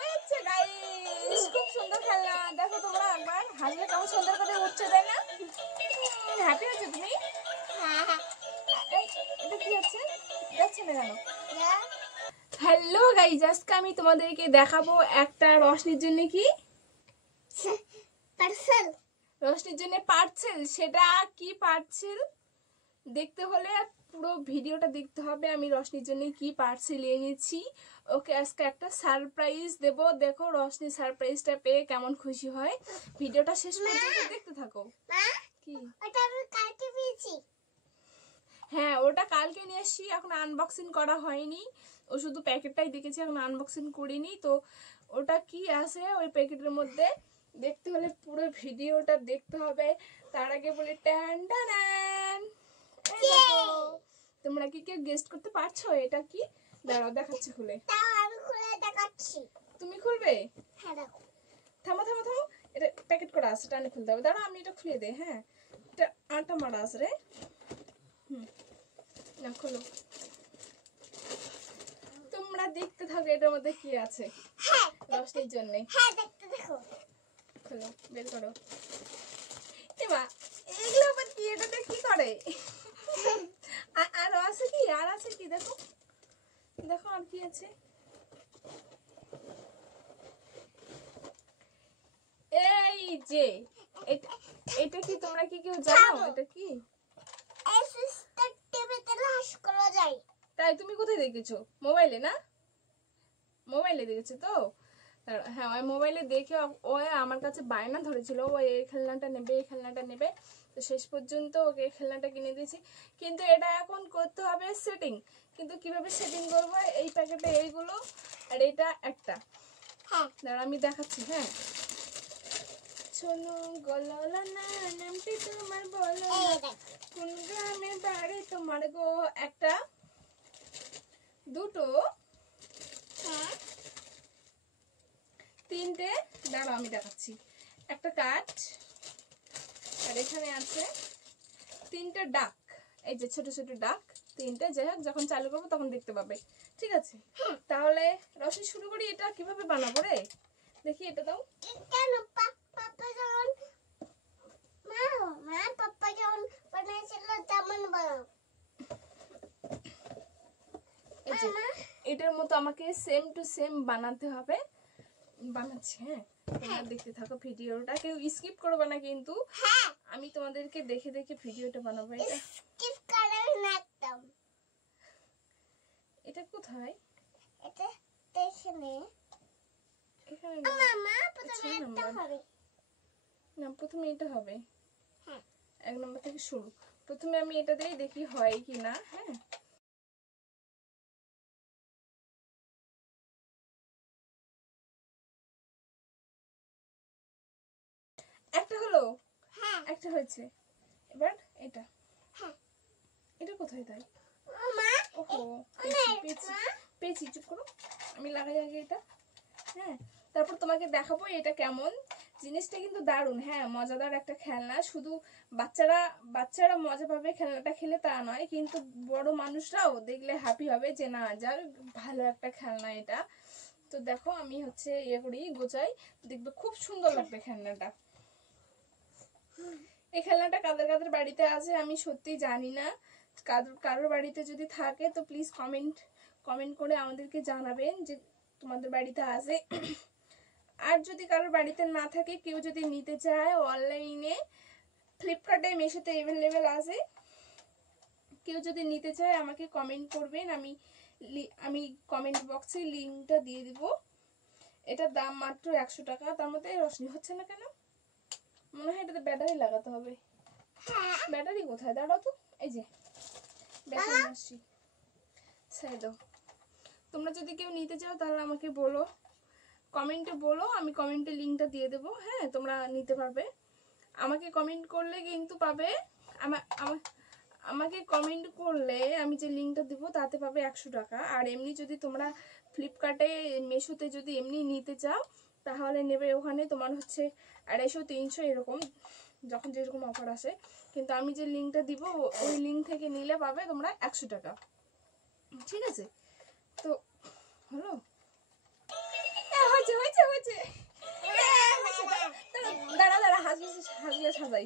হয়েছে গাইস, খুব সুন্দর খেলনা। দেখো তোমরা একবার হাসলে কেমন সুন্দর করে উঠছে, তাই না? হ্যাপি হচ্ছে তুমি? এটা কি হচ্ছে? যাচ্ছে না কেন? হ্যালো গাইস, আজকে আমি তোমাদেরকে দেখাবো একটা রশনির জন্য কি পার্সেল। রশনির জন্য পার্সেল। সেটা কি পার্সেল দেখতে হলে পুরো ভিডিওটা দেখতে হবে। আমি রশনির জন্য কি পার্সেল এনেছি, ওকে আজকে একটা সারপ্রাইজ দেব। দেখো রশনি সারপ্রাইজটা পেয়ে কেমন খুশি হয়। ভিডিওটা শেষ পর্যন্ত দেখতে থাকো। কি? ওটা আমি কালকে পেয়েছি। হ্যাঁ, ওটা কালকে নিয়ে এসেছি, এখন আনবক্সিং করা হয়নি। ও শুধু প্যাকেটটাই দেখেছি, এখন আনবক্সিং করিনি। তো ওটা কি আছে ওই প্যাকেটের মধ্যে দেখতে হলে পুরো ভিডিওটা দেখতে হবে। তার আগে বলি ট্যান টান, তোমরা কি কেউ গেস্ট করতে পারছো এটা কি? দাঁড়াও দেখাচ্ছি খুলে। তাও আমি খুলে দেখাচ্ছি। তুমি খুলবে? হ্যাঁ দেখো। থামো থামো থামো, এটা প্যাকেট করা আছে, টানে খুলতে হবে। দাঁড়াও আমি এটা খুলে দেই। হ্যাঁ, এটা আটা মারা আছে রে। না খোলো, তোমরা দেখতে থাকো এটার মধ্যে কি আছে হ্যাঁ রশনির জন্য। হ্যাঁ দেখতে দেখো। খোলো, বের করো। এবার এগুলো আবার কি? এটাতে কি করে? আর আছে কি? আর আছে কি? দেখো দেখো আর কি আছে। এই যে এটা কি তোমরা কি কেউ জানো এটা কি? এই সুইচটা টিপে দিলে হাস করা যায়। তাই তুমি কোথায় দেখেছো? মোবাইলে না? মোবাইলে দেখেছো তো? হ্যাঁ, ওই মোবাইলে দেখে ও আমার কাছে বায়না ধরেছিল, ও এই খেলনাটা নেবে, এই খেলনাটা নেবে। তো শেষ পর্যন্ত ওকে এই খেলনাটা কিনে দিয়েছি। কিন্তু এটা এখন করতে হবে সেটিং। কিন্তু কিভাবে সেটিং করবো? এই প্যাকেটে এইগুলো আর এটা একটা। হ্যাঁ দাঁড়া আমি দেখাচ্ছি। হ্যাঁ, শোনো গলালা না, নামটি তোমার বলো না, এই দেখো। কোন গ্রামে বাড়ি তোমার গো? একটা, দুটো, হ্যাঁ তিনটে। দাঁড়াও আমি দেখাচ্ছি। একটা কাঠ, আর এখানে আছে তিনটে ডাক। এই যে ছোট ছোট ডাক তিনটে। যাই হোক, যখন চালু করবো তখন দেখতে পাবে। ঠিক আছে, তাহলে রশনি শুরু করি। এটা কিভাবে বানাবো রে? দেখি এটা দাও। কেন পাপা যখন পাপা যখন বানিয়েছিল তেমন বানাও। এই যে এটার মতো আমাকে সেম টু সেম বানাতে হবে। বানাচ্ছি। হ্যাঁ, তোমরা দেখতে থাকো ভিডিওটা, কেউ স্কিপ করবে না কিন্তু। হ্যাঁ আমি তোমাদেরকে দেখে দেখে ভিডিওটা বানাবো। এটা স্কিপ করে না একদম। এটা কোথায়? এটা দেখনে এখানে না। মামা প্রথমে আচ্ছা, একটা নাম্বার হবে। না, প্রথমে এটা হবে। হ্যাঁ 1 নম্বর থেকে শুরু। প্রথমে আমি এটা দিয়েই দেখি হয় কি না। হ্যাঁ, একটা হলো, হ্যাঁ একটা হয়েছে। এবার এটা, হ্যাঁ এটা কোথায় তাই? মামা ওহো, পেয়েছি পেয়েছি। চুপ করো, আমি লাগাই আগে এটা। হ্যাঁ, তারপর তোমাকে দেখাবো এটা কেমন। জিনিসটা কিন্তু দারুণ। হ্যাঁ, মজাদার একটা খেলনা। শুধু বাচ্চারা মজা পাবে খেলনাটা খেলে তা নয়, কিন্তু বড় মানুষরাও দেখলে হ্যাপি হবে যে না, যার ভালো একটা খেলনা এটা। তো দেখো আমি হচ্ছে ইয়ে করি, গোছাই, দেখবে খুব সুন্দর লাগবে খেলনাটা। এই খেলনাটা কাদের কাদের বাড়িতে আছে আমি সত্যি জানি না। কারোর বাড়িতে যদি থাকে তো প্লিজ কমেন্ট করে আমাদেরকে জানাবেন যে তোমাদের বাড়িতে আছে। আর যদি কারোর বাড়িতে না থাকে, কেউ যদি নিতে চায়, অনলাইনে ফ্লিপকার্টে মিশোতে অ্যাভেলেবেল আছে। কেউ যদি নিতে চায় আমাকে কমেন্ট করবেন, আমি কমেন্ট বক্সে লিঙ্কটা দিয়ে দিব। এটার দাম মাত্র 100 টাকা। তার মধ্যে রশনি হচ্ছে না কেন? মনে হয় এটাতে ব্যাটারি লাগাতে হবে। ব্যাটারি কোথায়? দাঁড়াও তো, এই যে ব্যাটারি আসছি। ছেড়ে দাও। তোমরা যদি কেউ নিতে চাও তাহলে আমাকে বলো, কমেন্টে বলো, আমি কমেন্টে লিঙ্কটা দিয়ে দেবো। হ্যাঁ, তোমরা নিতে পারবে। আমাকে কমেন্ট করলে কিন্তু পাবে। আমাকে কমেন্ট করলে আমি যে লিঙ্কটা দেবো তাতে পাবে 100 টাকা। আর এমনি যদি তোমরা ফ্লিপকার্টে মিশোতে যদি এমনি নিতে চাও তাহলে নেবে ওখানে তোমার হচ্ছে 250 300 এরকম, যখন যেরকম অফার আসে। কিন্তু আমি যে লিঙ্কটা দিব ওই লিঙ্ক থেকে নিলে পাবে তোমরা 100 টাকা। ঠিক আছে, তো হলো। হয়েছে হাজলে সাজাই।